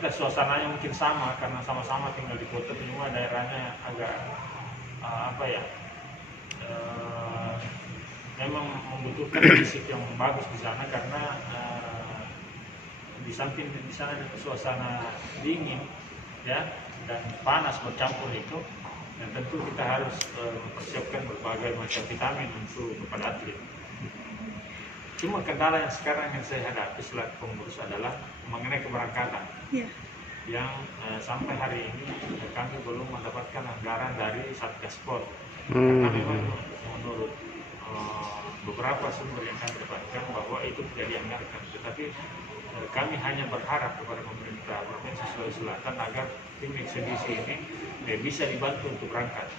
kita suasananya mungkin sama karena sama-sama tinggal di kota, cuma daerahnya agak memang membutuhkan fisik yang bagus di sana karena di samping di sana ada suasana dingin ya dan panas bercampur itu, dan tentu kita harus mempersiapkan berbagai macam vitamin untuk kepada atlet. Cuma kendala yang sekarang yang saya hadapi selaku pengurus adalah mengenai keberangkatan. Yang sampai hari ini kami belum mendapatkan anggaran dari Satgas Sport. Karena memang menurut beberapa sumber yang kami dapatkan bahwa itu tidak dianggarkan. Tetapi kami hanya berharap kepada pemerintah Provinsi Sulawesi Selatan agar tim eksebisi ini bisa dibantu untuk berangkat.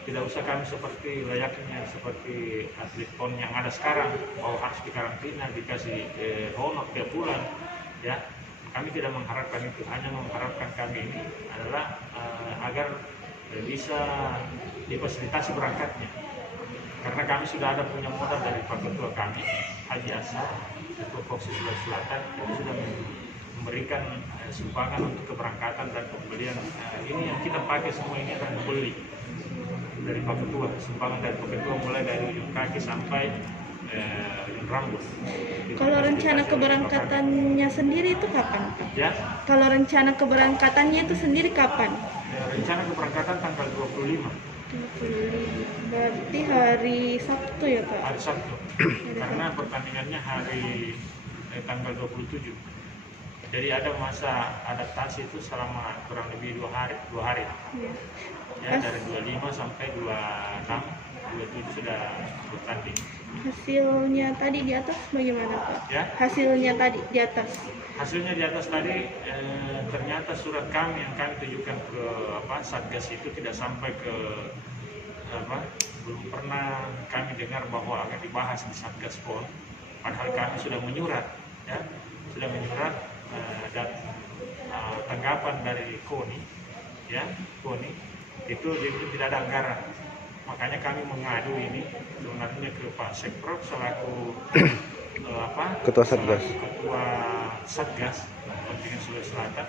Tidak usah kami seperti layaknya seperti atlet PON yang ada sekarang, bahwa harus dikarantina, dikasih honor tiap bulan, ya. Kami tidak mengharapkan itu, hanya mengharapkan kami ini adalah agar bisa difasilitasi berangkatnya. Karena kami sudah ada punya modal dari Pak Ketua kami, Haji Asar, Ketua Provinsi Sulawesi Selatan, yang sudah memberikan sumbangan untuk keberangkatan dan pembelian. Ini yang kita pakai semua ini akan beli dari Pak Ketua, sumbangan dari Pak Ketua mulai dari ujung kaki sampai ujung rambut. Kalau rencana keberangkatannya sendiri itu kapan, Pak? Ya? Kalau rencana keberangkatannya itu sendiri kapan? Rencana keberangkatan tanggal 25. Berarti hari Sabtu ya, Pak? Hari Sabtu. Karena pertandingannya hari tanggal 27. Jadi ada masa adaptasi itu selama kurang lebih 2 hari. Ya, dari 25 sampai 26, 27 sudah bertanding. Hasilnya tadi di atas bagaimana, Pak? Ya? Hasilnya tadi di atas. Hasilnya di atas tadi ternyata surat kami yang kami tujukan ke Satgas itu tidak sampai ke belum pernah kami dengar bahwa akan dibahas di Satgas PON. Padahal kami sudah menyurat, ya, dan tanggapan dari KONI, ya, KONI itu tidak ada anggaran. Makanya kami mengadu ini sebenarnya ke Pak Sekprov selaku Ketua Satgas. Ketua Satgas kontingen Sulawesi Selatan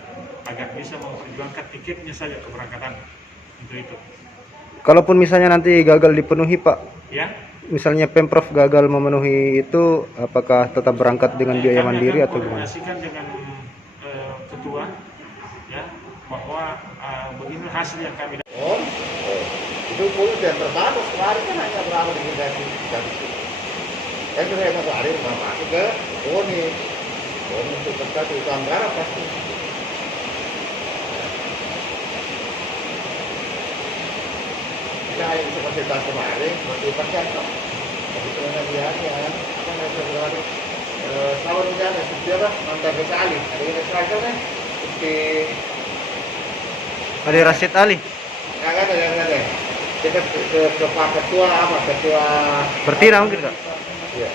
agar bisa memperjuangkan tiketnya saja keberangkatan untuk itu. Kalaupun misalnya nanti gagal dipenuhi, Pak, ya, misalnya Pemprov gagal memenuhi itu, apakah tetap berangkat dengan biaya mandiri atau gimana? Kami akan dengan ketua, ya, bahwa begini hasil yang kami dapat. Itu pun yang terbatas kemarin kan hanya berapa dikendaki dan itu. Kan saya kemarin masuk ke KONI untuk tetap itu anggaran pasti. Kita yang seperti tahun kemarin, seperti paket kok. Kebetulan biasanya, apa namanya sebenarnya tahun hujan ya setiap lah mantan sekali. Ada yang sekali kan? Seperti Ada Rasid Ali. nggak ada. Kita ke Pak Ketua Ketua Bertina mungkin, Kak? Iya.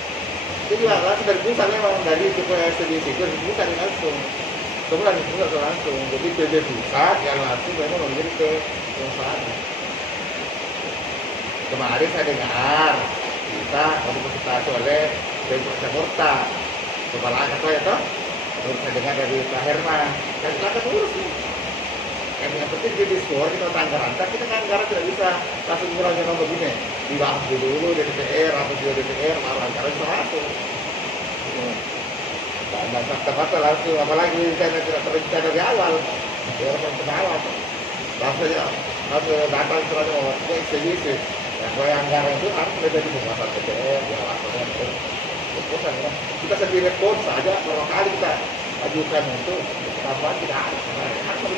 Itu juga langsung dari pusat memang, dari ekspedisi itu dari pusat langsung. Semua dari pusat langsung. Jadi PB pusat yang langsung memang menjadi ke perusahaan. Kemarin saya dengar kita difasilitasi oleh Pemprov Jakarta, kepala angkatan itu. Terus saya dengar dari Pak Herman, dan silakan urus nih. Yang penting di Discord kita anggaran, kita kan anggaran tidak bisa langsung ngurang-ngurang begini. Dibahas dulu di DPR atau di DPR, malah anggaran bisa langsung. Dan fakta-fakta langsung, apalagi saya tidak terencana dari awal. Ya orang kenalan. Langsung datang semuanya mau eksebisi. Yang gue anggaran itu harus ada di pembahasan DPR, ya langsungnya itu. Kita sendiri pun saja beberapa kali kita ajukan untuk tambahan tidak ada. Harus